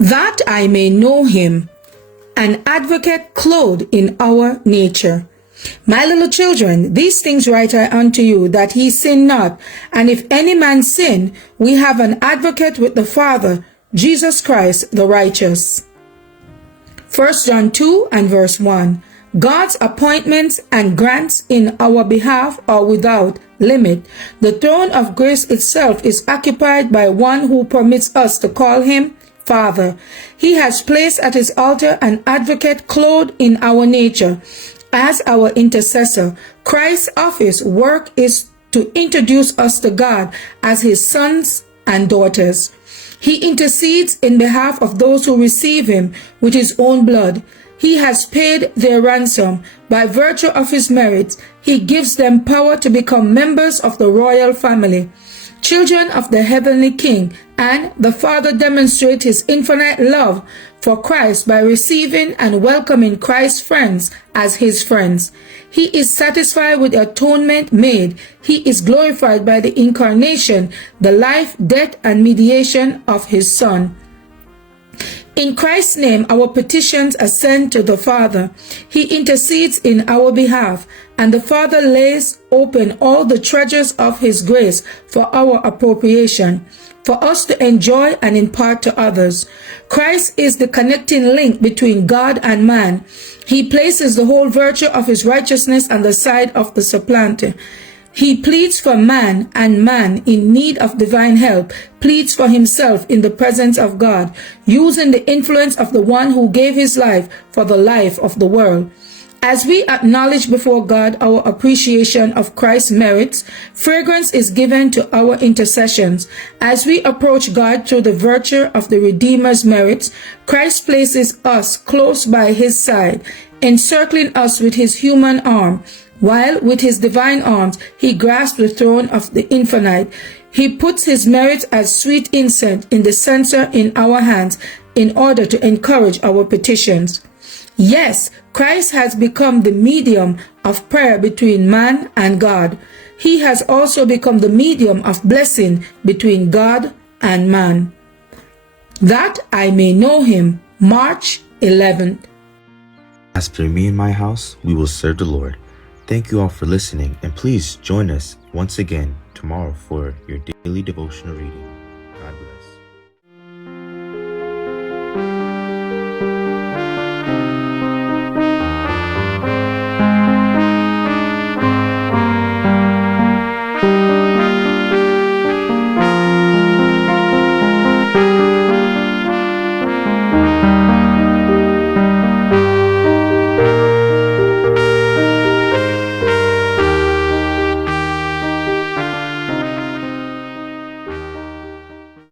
that I may know him, an advocate clothed in our nature. My little children, these things write I unto you, that ye sin not. And if any man sin, we have an advocate with the Father, Jesus Christ the righteous. 1 John 2 and verse 1. God's appointments and grants in our behalf are without limit. The throne of grace itself is occupied by one who permits us to call him Father. He has placed at his altar an advocate clothed in our nature as our intercessor. Christ's office work is to introduce us to God as his sons and daughters. He intercedes in behalf of those who receive him with his own blood. He has paid their ransom. By virtue of his merits, he gives them power to become members of the royal family, children of the heavenly King, and the Father demonstrates his infinite love for Christ by receiving and welcoming Christ's friends as his friends. He is satisfied with the atonement made. He is glorified by the incarnation, the life, death, and mediation of his Son. In Christ's name, our petitions ascend to the Father. He intercedes in our behalf, and the Father lays open all the treasures of his grace for our appropriation, for us to enjoy and impart to others. Christ is the connecting link between God and man. He places the whole virtue of his righteousness on the side of the supplanter. He pleads for man, and man in need of divine help pleads for himself in the presence of God, using the influence of the one who gave his life for the life of the world. As we acknowledge before God our appreciation of Christ's merits, fragrance is given to our intercessions. As we approach God through the virtue of the Redeemer's merits, Christ places us close by his side, encircling us with his human arm, while with his divine arms he grasps the throne of the infinite. He puts his merits as sweet incense in the censer in our hands in order to encourage our petitions. Yes, Christ has become the medium of prayer between man and God. He has also become the medium of blessing between God and man. That I may know him. March 11th. As for me and my house, we will serve the Lord. Thank you all for listening, and please join us once again tomorrow for your daily devotional reading. God bless.